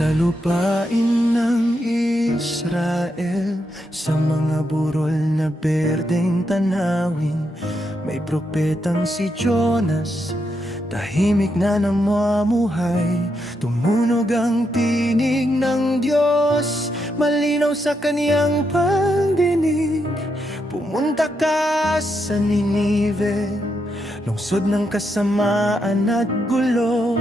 Sa lupain ng Israel, sa mga burol na berdeng tanawin, may propetang si Jonas, tahimik na namumuhay. Tumunog ang tinig ng Diyos, malinaw sa kaniyang pagdinig. Pumunta ka sa Ninive, lungsod ng kasamaan at gulo.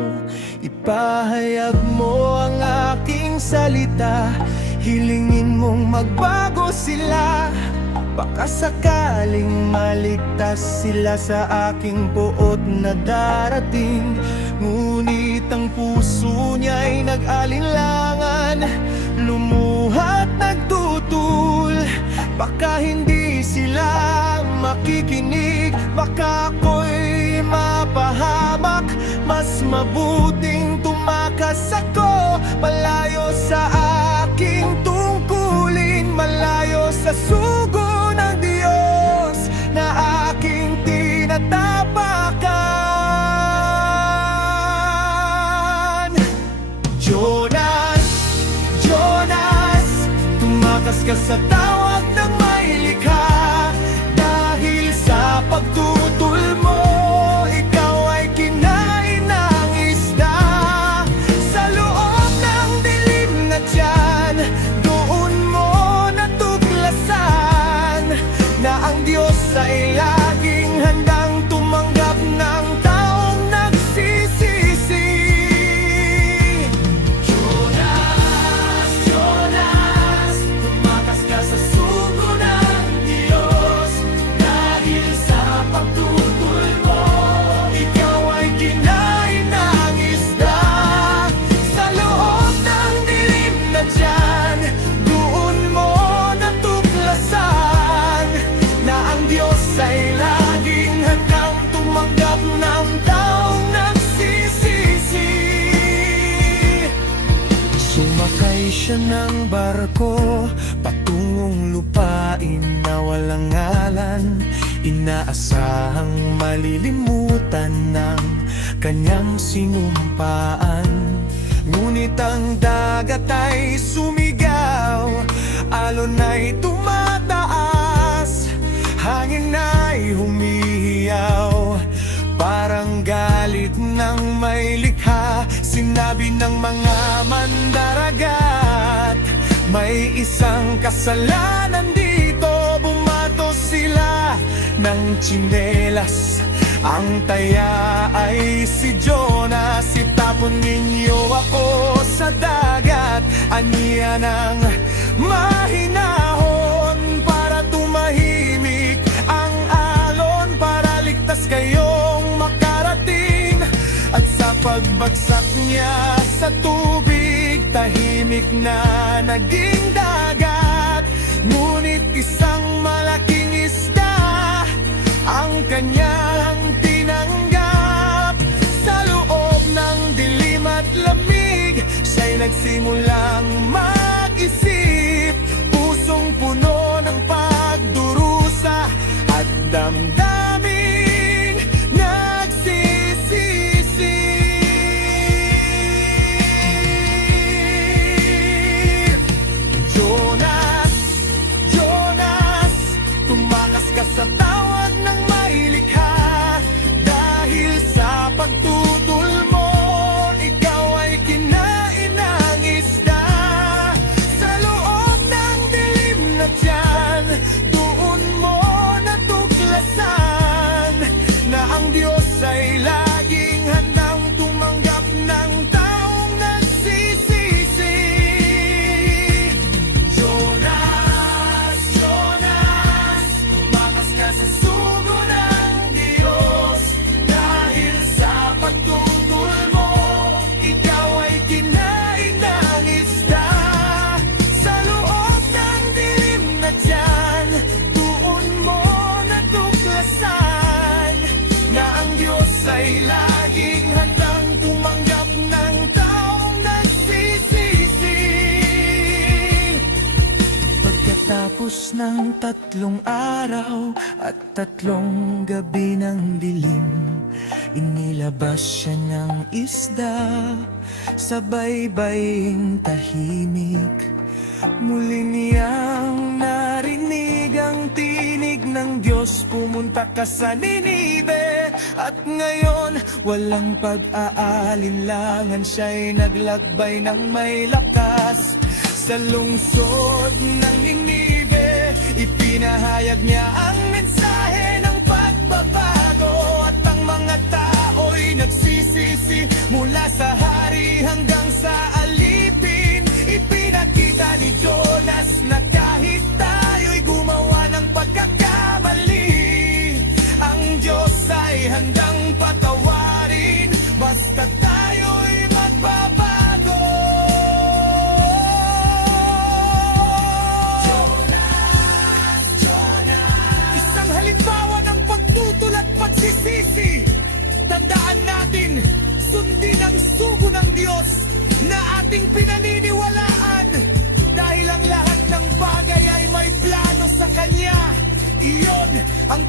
Ipahayag mo ang aking salita, hilingin mong magbago sila. Baka sakaling maligtas sila sa aking buot na darating. Ngunit ang puso niya'y nag-alinlangan, lumuha't nagtutul. Baka hindi sila makikinig, baka ako'y mapahamak. Mas mabuting tumakas ako, malayo sa aking tungkulin, malayo sa sugo ng Diyos na aking tinatapakan. Jonas, Jonas, tumakas ka sa tawag ng may likha. Dahil sa pagtutul mo, ikaw ay kinain ng isda. Sa loob ng dilim na tiyan, doon mo natuklasan na ang Diyos ay laging handang tumanggap ng taong nagsisisi. Jonas, Jonas, tumakas ka sa sugo ng Diyos. Dahil sa pagtutul mo, ikaw ay kinain ng isda. Sa loob ng dilim na tiyan, doon mo natuklasan na ang Diyos ay laging handang tumanggap ng taong nagsisisi. Sumakay siya ng barko patungong lupain na walang ngalan. Inaasahang malilimutan ng kanyang sinumpaan. Ngunit ang dagat ay sumigaw, alon ay tumataas, hangin ay humihiyaw, parang galit ng may likha. Sinabi ng mga mandaragat, may isang kasalanan dito. Bumato sila ng tsinelas, ang taya ay si Jonas. Itapon ninyo ako sa dagat, aniya ng mahinahon, para tumahimik ang alon, para ligtas kayong makarating. At sa pagbagsak niya sa tubig, tahimik na naging dagat. Ngunit isang malaking isda ang kanyang tinanggap. Sa loob ng dilim at lamig, siya'y nagsimulang mag-isip. Pusong puno ng pagdurusa at damdaming nagsisisi. Jonas, Jonas, tumakas ka sa tawag ng may likha. Dahil sa pagtutul mo, ikaw ay kinain ng isda. Sa loob ng dilim na tiyan, doon mo natuklasan ng 3 araw at 3 gabi ng dilim, inilabas siya ng isda sa baybaying tahimik. Muli niyang narinig ang tinig ng Diyos, pumunta ka sa Ninive. At ngayon, walang pag-aalinlangan, siya'y naglakbay ng may lakas. Sa lungsod ng Ninive, ipinahayag niya ang mensahe ng pagbabago. At ang mga tao'y nagsisisi, mula sa hari hanggang sa alipin. Ipinakita ni Jonas na kahit tayo'y gumawa ng pagkakamali, ang Diyos ay handang patawarin, basta tayo'y magbabago. Jonas, Jonas, isang halimbawa ng pagtutol at pagsisisi. Tandaan natin, sundin ang sugo ng Diyos na ating pinaniniwalaan, dahil ang lahat ng bagay ay may plano sa Kanya. Iyon ang